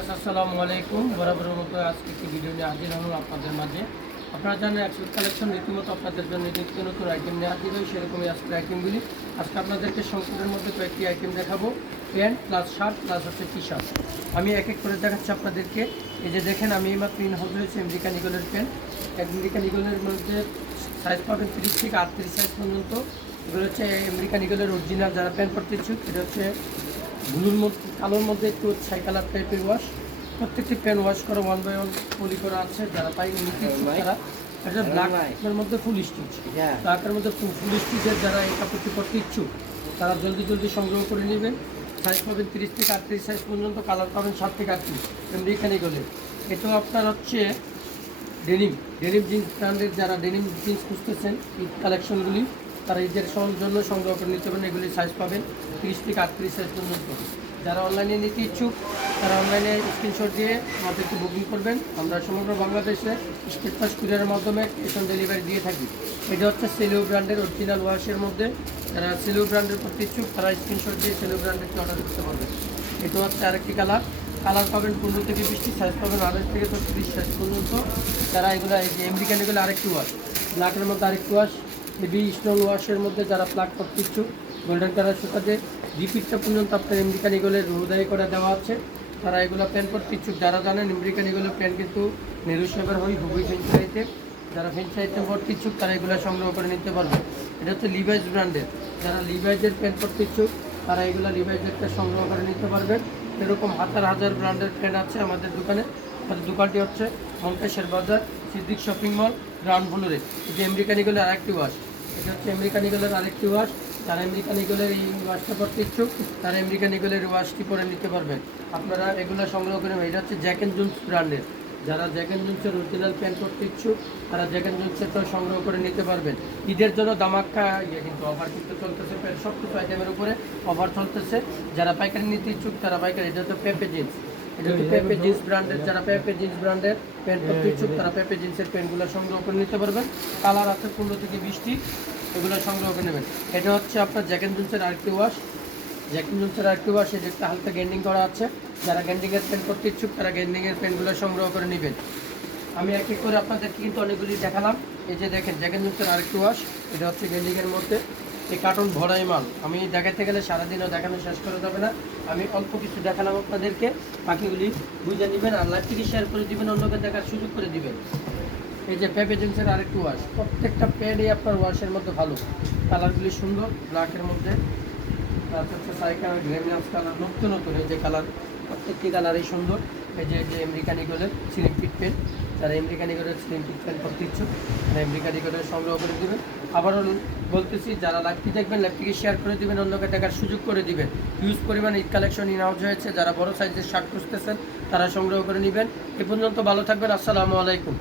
আসসালামু আলাইকুম। বরাবরের মতো আজকে একটি ভিডিও নিয়ে হাজির হলাম আপনাদের মাঝে। আপনারা জানেন অ্যাক্সেস কালেকশন রীতিমতো আপনাদের জন্য নিত্য নতুন আইটেম নিয়ে হাজির হয়, সেরকমই আজকের আইটেমগুলি। আজকে আপনাদেরকে সংকটের মধ্যে কয়েকটি আইটেম দেখাবো, প্যান্ট প্লাস শার্ট প্লাস হচ্ছে টি শার্ট। আমি এক এক করে দেখাচ্ছি আপনাদেরকে। এই যে দেখেন, আমি এইমাত্র ইন হাউস হয়েছে আমেরিকান ইগলের প্যান্ট। আমেরিকান ইগলের মধ্যে সাইজ পাবেন 30 থেকে 38 সাইজ পর্যন্ত। এগুলো হচ্ছে আমেরিকান ইগলের অরিজিনাল। যারা প্যান্ট পরতে ইচ্ছুক, এটা হচ্ছে ব্লুর মধ্যে, কালোর মধ্যে একটু ছাই কালার টাইপের ওয়াশ। প্রত্যেকটি প্যান ওয়াশ করা 1 বাই 1 পলি করা আছে। যারা পাইনি নিতে ইচ্ছুক তারা, এটা ব্ল্যাকের মধ্যে ফুল স্টিচ, ব্ল্যাকের মধ্যে ফুল স্টিচের যারা এই কাপড়টি পরতে ইচ্ছুক তারা জলদি সংগ্রহ করে নেবেন। সাইজ পাবেন 30 থেকে 38 সাইজ পর্যন্ত, কালার পাবেন 7 থেকে 8 পিস। আমেরিকান ইগলের এটাও আপনার হচ্ছে ডেনিম জিন্স ব্র্যান্ডের। যারা ডেনিম জিন্স খুঁজতেছেন এই কালেকশনগুলি, তারা ঈদের জন্য সংগ্রহ করে নিতে পারেন। এগুলি সাইজ পাবেন 30 থেকে 38 সাইজ পর্যন্ত। যারা অনলাইনে নিতে ইচ্ছুক তারা অনলাইনে স্ক্রিনশট দিয়ে আমাদেরকে বুকিং করবেন। আমরা সমগ্র বাংলাদেশে স্টেট ফাস্ট কুরিয়ারের মাধ্যমে ক্যাশ অন ডেলিভারি দিয়ে থাকি। এটা হচ্ছে সেলো ব্র্যান্ডের অরিজিনাল ওয়াশের মধ্যে। যারা সেলো ব্র্যান্ডের করতে ইচ্ছুক তারা স্ক্রিনশট দিয়ে সেলো ব্র্যান্ডেরকে অর্ডার করতে পারবেন। এটা হচ্ছে আরেকটি কালার পাবেন 15 থেকে 20টি, সাইজ পাবেন 28 থেকে 30 সাইজ পর্যন্ত। যারা এগুলো এই যে আমেরিকান এগুলো আরেকটি ওয়াশ, ব্ল্যাকের মধ্যে আরেকটি ওয়াশ, হেভি স্টোন ওয়াশের মধ্যে যারা প্লাগ করতে ইচ্ছুক, গোল্ডেন কালার সুতাতে রিপিটটা পর্যন্ত আপনার আমেরিকান ইগলের রোদাই করে দেওয়া আছে। তারা এগুলো প্যান্ট করতে ইচ্ছুক। যারা জানেন আমেরিকান ইগলের প্যান্ট কিন্তু নেরু শেপের হয়, হুবই ফেন্সাইতে। যারা ফেন্সাইতে করতে ইচ্ছুক তারা এগুলো সংগ্রহ করে নিতে পারবে। এটা হচ্ছে লিভাইস ব্র্যান্ডের। যারা লিভাইজের প্যান্ট করতে ইচ্ছুক তারা এগুলো লিভাইজেরটা সংগ্রহ করে নিতে পারবেন। এরকম হাজার ব্র্যান্ডের প্যান্ট আছে আমাদের দোকানে। আমাদের দোকানটি হচ্ছে মন্তেশ্বর বাজার, সিদ্দিক শপিং মল, গ্রাউন্ড ফ্লোরে। এই যে আমেরিকান ইগলের আরেকটি ওয়াশ, এটা হচ্ছে আমেরিকান ইগলের আরেকটি ওয়াশ। যারা আমেরিকান ইগলের এই ওয়াশটা করতে ইচ্ছুক তারা আমেরিকান ইগলের ওয়াশটি পরে নিতে পারবেন। আপনারা এগুলো সংগ্রহ করে। এটা হচ্ছে জ্যাক অ্যান্ড জোন্স ব্র্যান্ডের। যারা জ্যাক অ্যান্ড জোন্সের অরিজিনাল প্যান্ট করতে ইচ্ছুক তারা জ্যাক অ্যান্ড জোন্সেরটাও সংগ্রহ করে নিতে পারবেন। ঈদের জন্য দামাক্কা কিন্তু অফার কিন্তু চলতেছে, সব কিছু আইটেমের উপরে অফার চলতেছে। যারা পাইকারি নিতে ইচ্ছুক তারা পাইকারি। এটা হচ্ছে পেপে জিন্স, এটা হচ্ছে পেপে জিন্স ব্র্যান্ডের। যারা পেপে জিন্স ব্র্যান্ডের প্যান্ট করতে ইচ্ছুক তারা পেপে জিন্সের প্যান্টগুলো সংগ্রহ করে নিতে পারবেন। কালার আছে 15 থেকে 20টি, এগুলো সংগ্রহ করে নেবেন। এটা হচ্ছে আপনার জ্যাক অ্যান্ড জোন্সের আরেকটি ওয়াশ, জ্যাক অ্যান্ড জোন্সের আরেকটি ওয়াশ। এটা একটা হালকা গ্যান্ডিং করা আছে। যারা গ্যান্ডিংয়ের প্যান্ট করতে ইচ্ছুক তারা গ্যান্ডিংয়ের প্যান্টগুলো সংগ্রহ করে নেবেন। আমি এক এক করে আপনাদেরকে কিন্তু অনেকগুলি দেখালাম। এই যে দেখেন জ্যাক অ্যান্ড জোন্সের আরেকটি ওয়াশ, এটা হচ্ছে গ্যান্ডিংয়ের মধ্যে। এই কার্টন ভরাই মাল, আমি দেখাতে গেলে সারাদিনও দেখানো শেষ করা যাবে না। আমি অল্প কিছু দেখালাম আপনাদেরকে, বাকিগুলি বুঝে নেবেন আর লাইভটিকে শেয়ার করে দিবেন, অন্যকে দেখার সুযোগ করে দিবেন। এই যে পেপে জিন্সের আরেকটু ওয়াশ, প্রত্যেকটা প্যাডই আপনার ওয়াশের মধ্যে ভালো। কালারগুলি সুন্দর, ব্ল্যাকের মধ্যে, তারপর হচ্ছে সাই কালার, গ্রেমিয়াস কালার, নতুন এই যে কালার, প্রত্যেকটি কালারই সুন্দর। এই যে আমেরিকান ইগলের স্লিম ফিট প্যান্ট, যারা আমেরিকান ইগলের স্লিম ফিট প্যান্ট করতে ইচ্ছুক তারা আমেরিকান ইগলের সংগ্রহ করে দেবেন। আবারও বলতেছি, যারা লাইভটি দেখবেন লাইভটিকে শেয়ার করে দিবেন, অন্যকে দেখার সুযোগ করে দিবেন। হিউজ পরিমাণ ঈদ কালেকশন ইন হাউস হয়েছে। যারা বড় সাইজের শার্ট খুঁজতেছেন তারা সংগ্রহ করে নেবেন। এ পর্যন্ত ভালো থাকবেন। আসসালামু আলাইকুম।